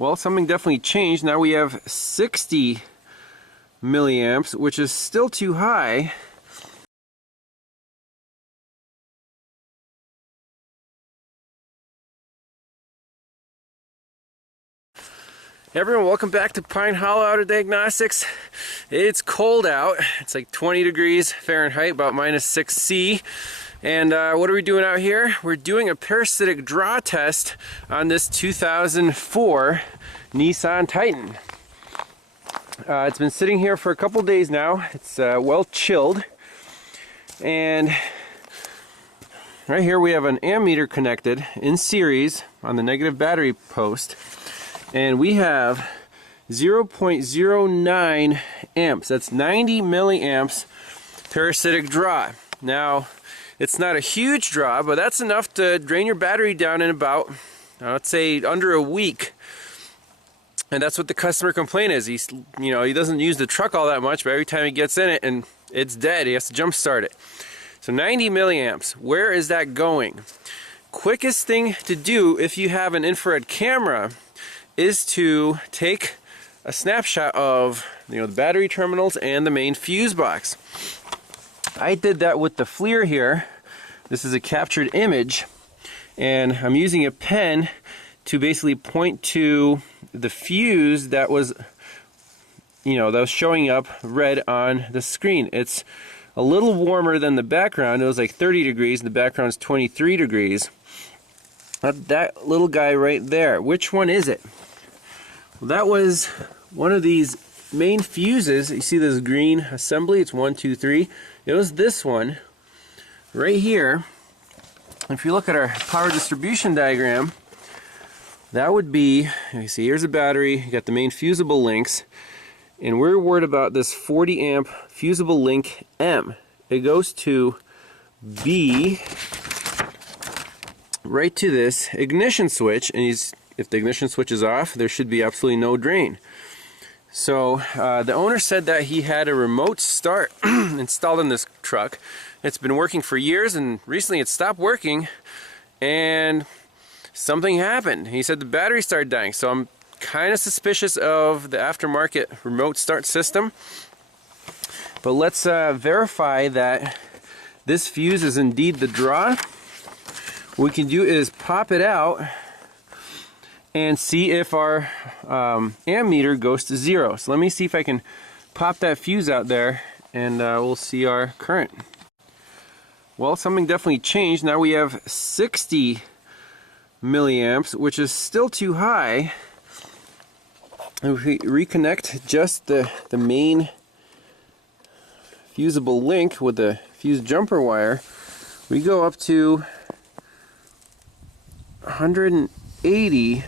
Well, something definitely changed. Now we have 60 milliamps, which is still too high. Hey everyone, welcome back to Pine Hollow Auto Diagnostics. It's cold out. It's like 20 degrees Fahrenheit, about -6°C. And what are we doing out here? We're doing a parasitic draw test on this 2004 Nissan Titan. It's been sitting here for a couple days now. It's well chilled. And right here we have an ammeter connected in series on the negative battery post. And we have 0.09 amps. That's 90 milliamps parasitic draw. Now, it's not a huge draw, but that's enough to drain your battery down in about, let's say, under a week. And that's what the customer complaint is. He doesn't use the truck all that much, but every time he gets in it and it's dead, he has to jump start it. So 90 milliamps. Where is that going? Quickest thing to do if you have an infrared camera is to take a snapshot of the battery terminals and the main fuse box. I did that with the FLIR here. This is a captured image, and I'm using a pen to basically point to the fuse that was showing up red on the screen. It's a little warmer than the background. It was like 30 degrees, and the background is 23 degrees. That little guy right there, which one is it? Well, that was one of these main fuses. You see this green assembly? It's 1, 2, 3. It was this one right here. If you look at our power distribution diagram, that would be, you see, here's a battery, you got the main fusible links, and we're worried about this 40 amp fusible link M. It goes to B, right to this ignition switch, and if the ignition switch is off, there should be absolutely no drain. So the owner said that he had a remote start installed in this truck. It's been working for years, and recently it stopped working and something happened. He said the battery started dying, so I'm kind of suspicious of the aftermarket remote start system. But let's verify that this fuse is indeed the draw. What we can do is pop it out and see if our ammeter goes to 0. So let me see if I can pop that fuse out there, and we'll see our current. Well, something definitely changed. Now we have 60 milliamps, which is still too high. If we reconnect just the main fusible link with the fuse jumper wire, we go up to 180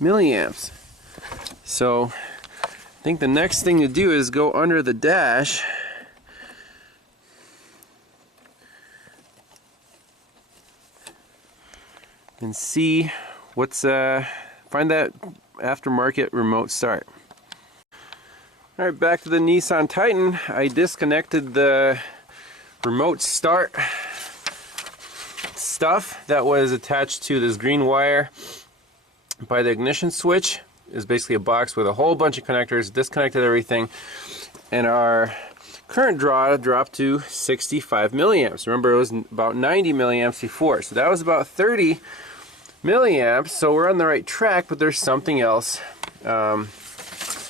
milliamps. So I think the next thing to do is go under the dash and see what's find that aftermarket remote start. Alright, back to the Nissan Titan. I disconnected the remote start stuff that was attached to this green wire by the ignition switch. Is basically a box with a whole bunch of connectors. Disconnected everything, and our current draw dropped to 65 milliamps. Remember, it was about 90 milliamps before, so that was about 30 milliamps. So we're on the right track, but there's something else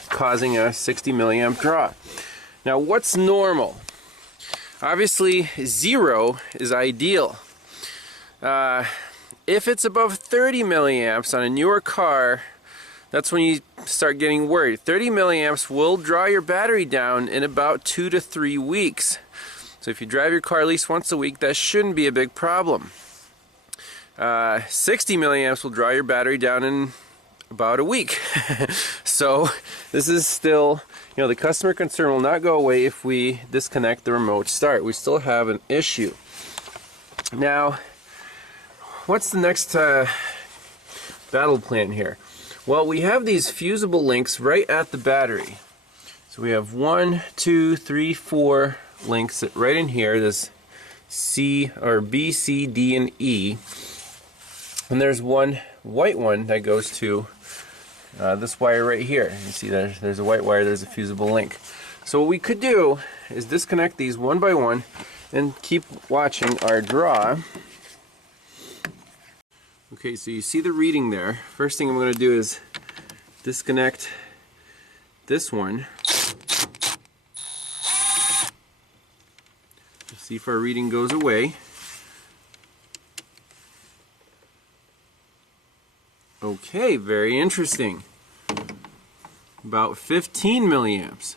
causing a 60 milliamp draw. Now, what's normal? Obviously, 0 is ideal. If it's above 30 milliamps on a newer car, that's when you start getting worried. 30 milliamps will draw your battery down in about 2 to 3 weeks. So if you drive your car at least once a week, that shouldn't be a big problem. 60 milliamps will draw your battery down in about a week. So this is still, the customer concern will not go away if we disconnect the remote start. We still have an issue. Now, what's the next battle plan here? Well, we have these fusible links right at the battery. So we have 1, 2, 3, 4 links right in here. This C or B, C, D, and E. And there's one white one that goes to this wire right here. You see there's a white wire, there's a fusible link. So what we could do is disconnect these one by one and keep watching our draw. Okay, so you see the reading there. First thing I'm going to do is disconnect this one. See if our reading goes away. Okay, very interesting. About 15 milliamps.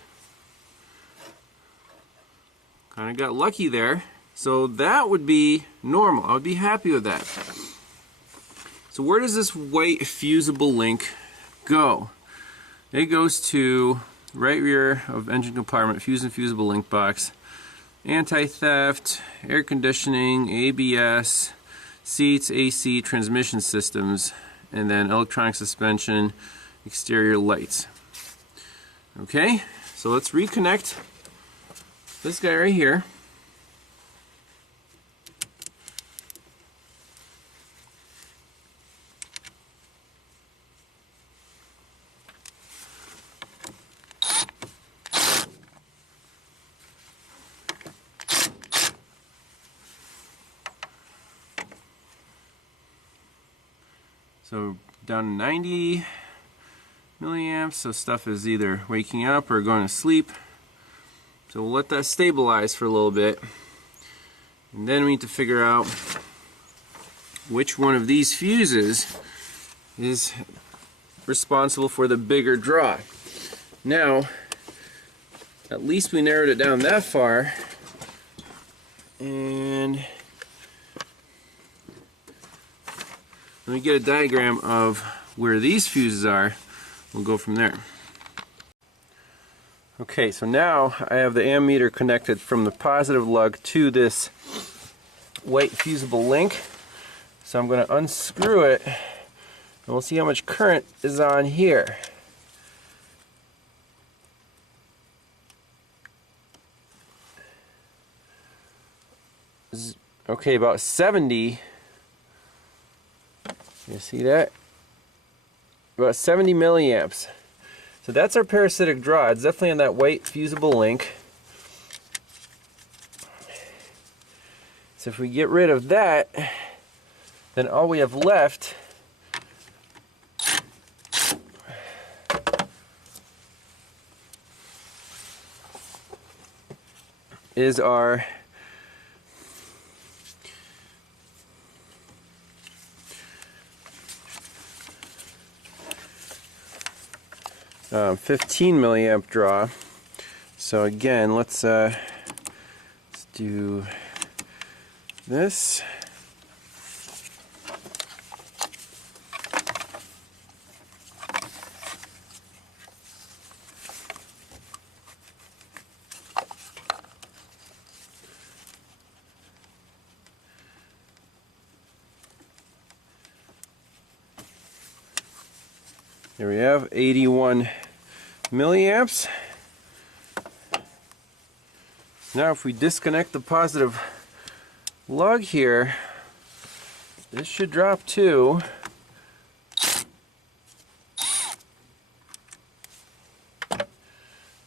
Kind of got lucky there. So that would be normal. I would be happy with that. So where does this white fusible link go? It goes to right rear of engine compartment, fuse and fusible link box, anti-theft, air conditioning, ABS, seats, AC, transmission systems, and then electronic suspension, exterior lights. Okay, so let's reconnect this guy right here. So down to 90 milliamps, so stuff is either waking up or going to sleep. So we'll let that stabilize for a little bit. And then we need to figure out which one of these fuses is responsible for the bigger draw. Now, at least we narrowed it down that far. And let me get a diagram of where these fuses are. We'll go from there. Okay, so now I have the ammeter connected from the positive lug to this white fusible link. So I'm going to unscrew it and we'll see how much current is on here. Okay, about 70. You see that? About 70 milliamps. So that's our parasitic draw. It's definitely on that white fusible link. So if we get rid of that, then all we have left is our 15 milliamp draw. So again, let's do this. There we have 81 milliamps. Now if we disconnect the positive lug here, this should drop to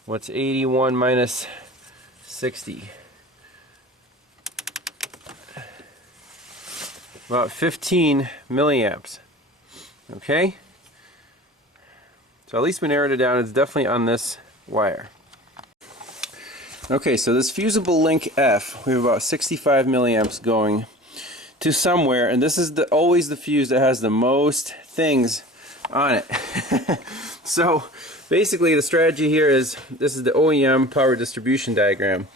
what's 81 minus 60? About 15 milliamps. Okay? So at least we narrowed it down. It's definitely on this wire. Okay, so this fusible link F, we have about 65 milliamps going to somewhere, and this is always the fuse that has the most things on it. So basically the strategy here is, this is the OEM power distribution diagram.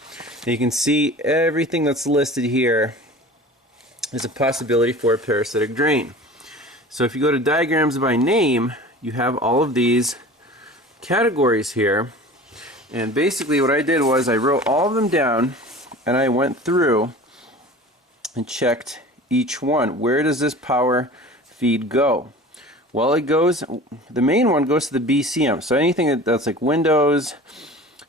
And you can see everything that's listed here is a possibility for a parasitic drain. So if you go to diagrams by name, you have all of these categories here, and basically what I did was I wrote all of them down and I went through and checked each one. Where does this power feed go? Well, it goes, the main one goes to the BCM, so anything that's like windows,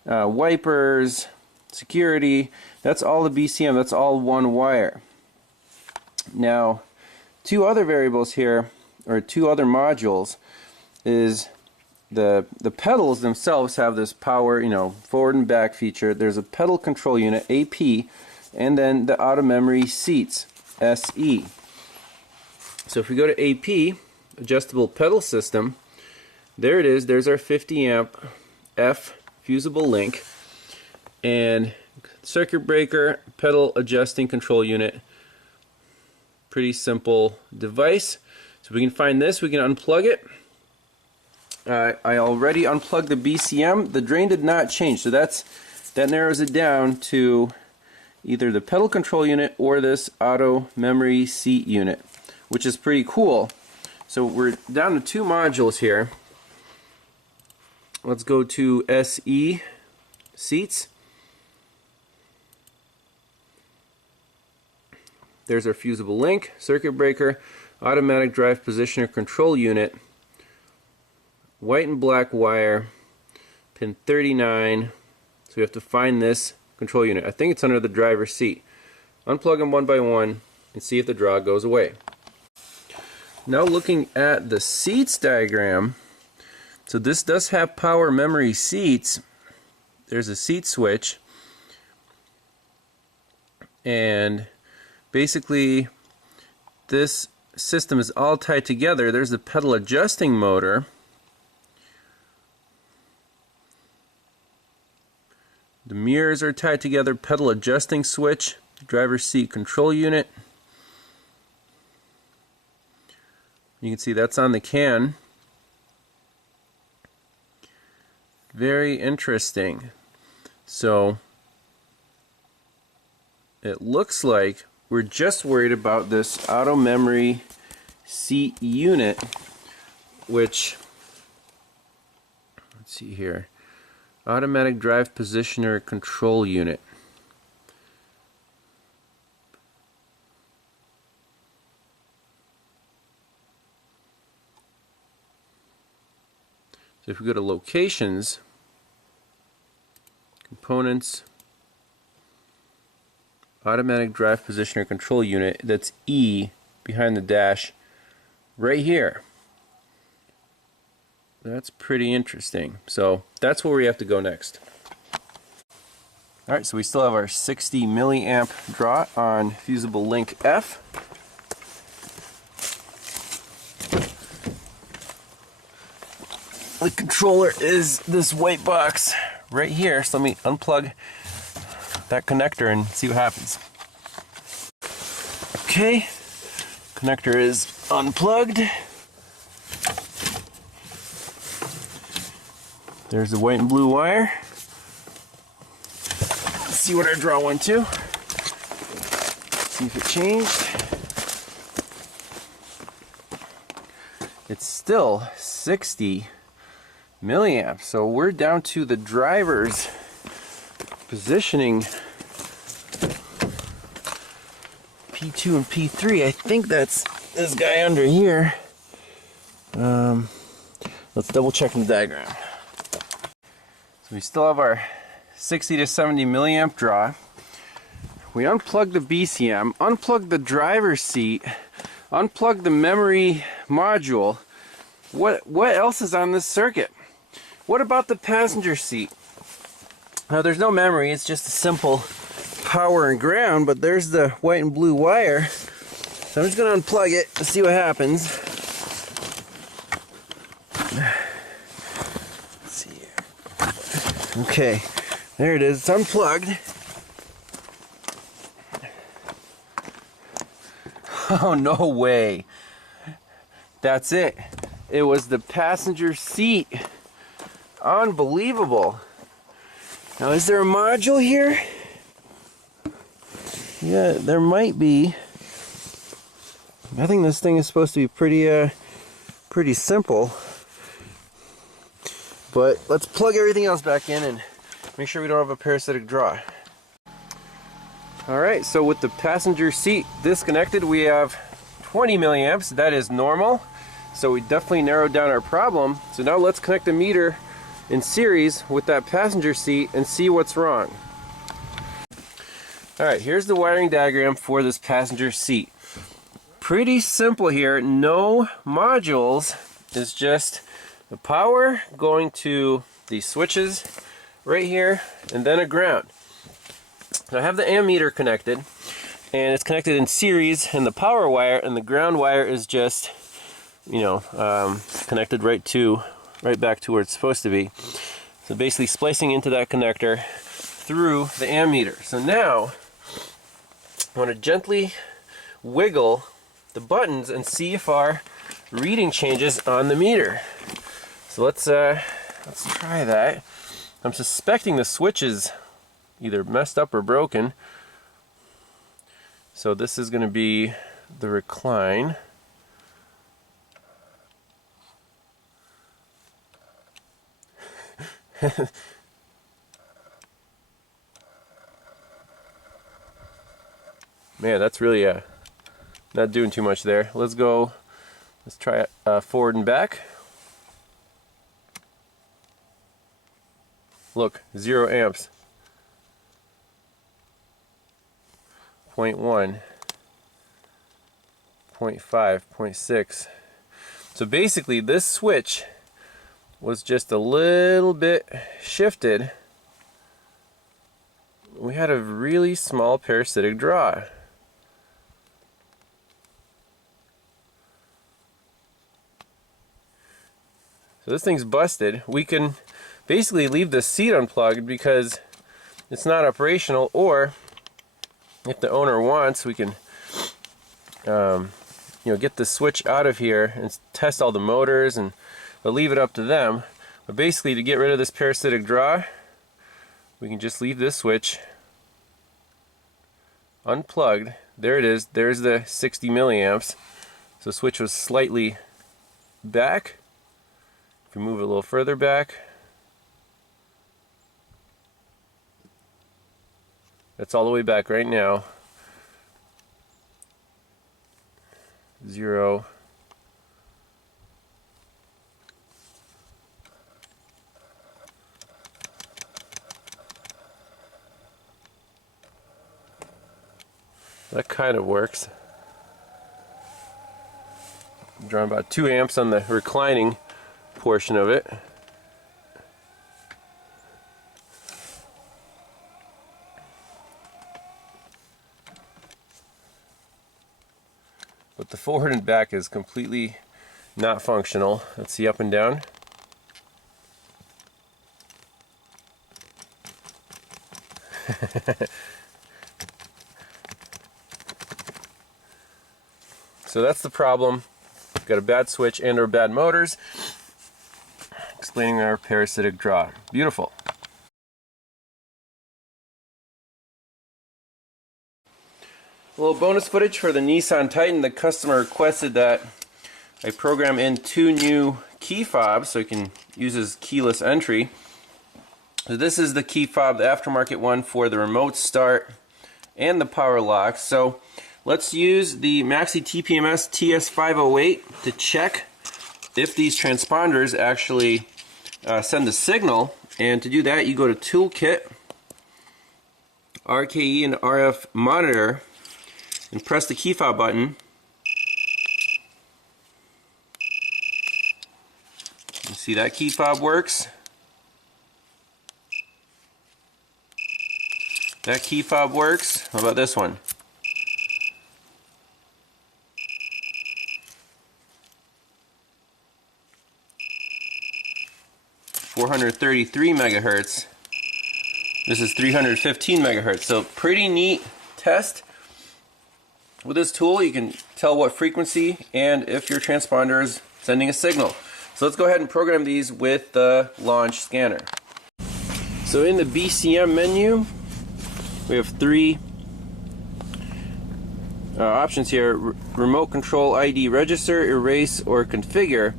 wipers, security, that's all the BCM, that's all one wire. Now two other variables here, or two other modules, is the pedals themselves have this power, you know, forward and back feature. There's a pedal control unit, AP, and then the auto memory seats, SE. So if we go to AP, adjustable pedal system, there it is. There's our 50 amp F fusible link, and circuit breaker, pedal adjusting control unit. Pretty simple device. So we can find this, we can unplug it. I already unplugged the BCM. The drain did not change, so that narrows it down to either the pedal control unit or this auto memory seat unit, which is pretty cool. So we're down to two modules here. Let's go to SE seats. There's our fusible link, circuit breaker, automatic drive positioner control unit, white and black wire, pin 39. So we have to find this control unit. I think it's under the driver's seat. Unplug them one by one and see if the draw goes away. Now looking at the seats diagram, so this does have power memory seats. There's a seat switch, and basically this system is all tied together. There's the pedal adjusting motor. The mirrors are tied together, pedal adjusting switch, driver's seat control unit. You can see that's on the can. Very interesting. So it looks like we're just worried about this auto memory seat unit, which, let's see here, automatic drive positioner control unit. So if we go to locations, components, automatic drive positioner control unit, that's E behind the dash right here. That's pretty interesting. So that's where we have to go next. Alright, so we still have our 60 milliamp draw on fusible link F. The controller is this white box right here, so let me unplug that connector and see what happens. Okay, connector is unplugged. There's the white and blue wire. Let's see what our draw went to. See if it changed. It's still 60 milliamps, so we're down to the driver's positioning P2 and P3. I think that's this guy under here. Let's double check in the diagram. So we still have our 60 to 70 milliamp draw. We unplugged the BCM, unplugged the driver's seat, unplugged the memory module. What else is on this circuit? What about the passenger seat? Now there's no memory, it's just a simple power and ground, but there's the white and blue wire. So I'm just going to unplug it and see what happens. Let's see here. Okay, there it is, it's unplugged. Oh, no way. That's it. It was the passenger seat. Unbelievable. Now, is there a module here? Yeah, there might be. I think this thing is supposed to be pretty simple. But let's plug everything else back in and make sure we don't have a parasitic draw. Alright, so with the passenger seat disconnected, we have 20 milliamps. That is normal. So we definitely narrowed down our problem. So now let's connect the meter in series with that passenger seat and see what's wrong. Alright, here's the wiring diagram for this passenger seat. pretty simple here. No modules. It's just the power going to the switches right here, and then a ground. So I have the ammeter connected, and it's connected in series, and the power wire and the ground wire is just, you know, connected right back to where it's supposed to be. So basically splicing into that connector through the ammeter. So now I want to gently wiggle the buttons and see if our reading changes on the meter. So let's try that. I'm suspecting the switch is either messed up or broken. So this is going to be the recline. Man, that's really not doing too much there. Let's try it forward and back. Look, 0 amps. 0.1, 0.5, 0.6. So basically this switch was just a little bit shifted. We had a really small parasitic draw. So this thing's busted. We can basically leave the seat unplugged because it's not operational, or if the owner wants, we can you know, get the switch out of here and test all the motors, but leave it up to them. But basically, to get rid of this parasitic draw, we can just leave this switch unplugged. There it is. There's the 60 milliamps. So the switch was slightly back. If we move it a little further back, that's all the way back right now. 0. That kind of works. I'm drawing about 2 amps on the reclining portion of it. But the forward and back is completely not functional. Let's see up and down. So that's the problem. We've got a bad switch and or bad motors. Explaining our parasitic draw. Beautiful. A little bonus footage for the Nissan Titan. The customer requested that I program in 2 new key fobs so he can use his keyless entry. So this is the key fob, the aftermarket one for the remote start and the power lock. So let's use the Maxi TPMS TS508 to check if these transponders actually send a signal. And to do that, you go to Toolkit, RKE and RF monitor, and press the key fob button. You see that key fob works. That key fob works. How about this one? .433 megahertz. This is 315 megahertz. So pretty neat test. With this tool, you can tell what frequency and if your transponder is sending a signal. So let's go ahead and program these with the Launch scanner. So in the BCM menu, we have 3 options here: remote control ID register, erase, or configure.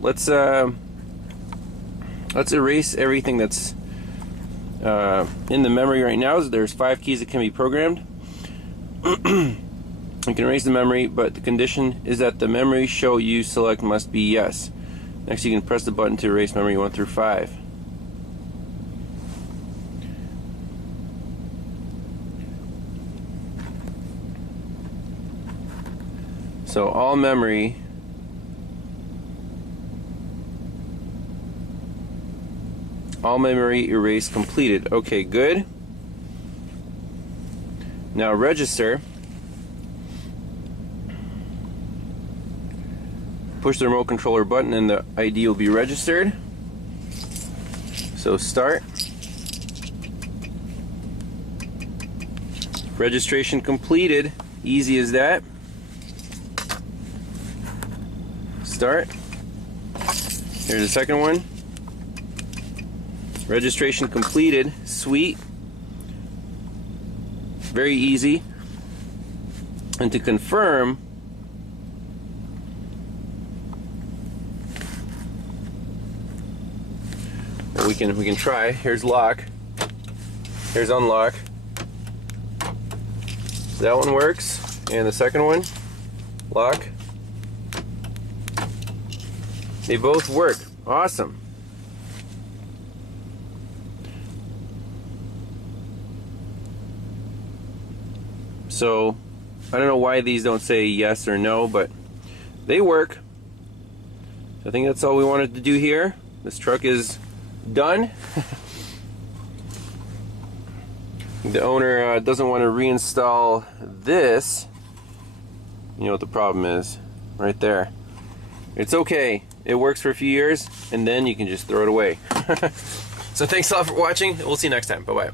Let's erase everything that's in the memory right now. There's 5 keys that can be programmed. You can erase the memory, but the condition is that the memory show you select must be yes. Next, you can press the button to erase memory 1 through 5. So all memory erase completed. Okay, good. Now register. Push the remote controller button and the ID will be registered. So start. Registration completed. Easy as that. Start. Here's the second one. Registration completed. Sweet. Very easy. And to confirm, we can try. Here's lock. Here's unlock. So that one works, and the second one, lock. They both work. Awesome. So I don't know why these don't say yes or no, but they work. I think that's all we wanted to do here. This truck is done. The owner doesn't want to reinstall this. You know what the problem is? Right there. It's okay. It works for a few years, and then you can just throw it away. So thanks a lot for watching. We'll see you next time. Bye-bye.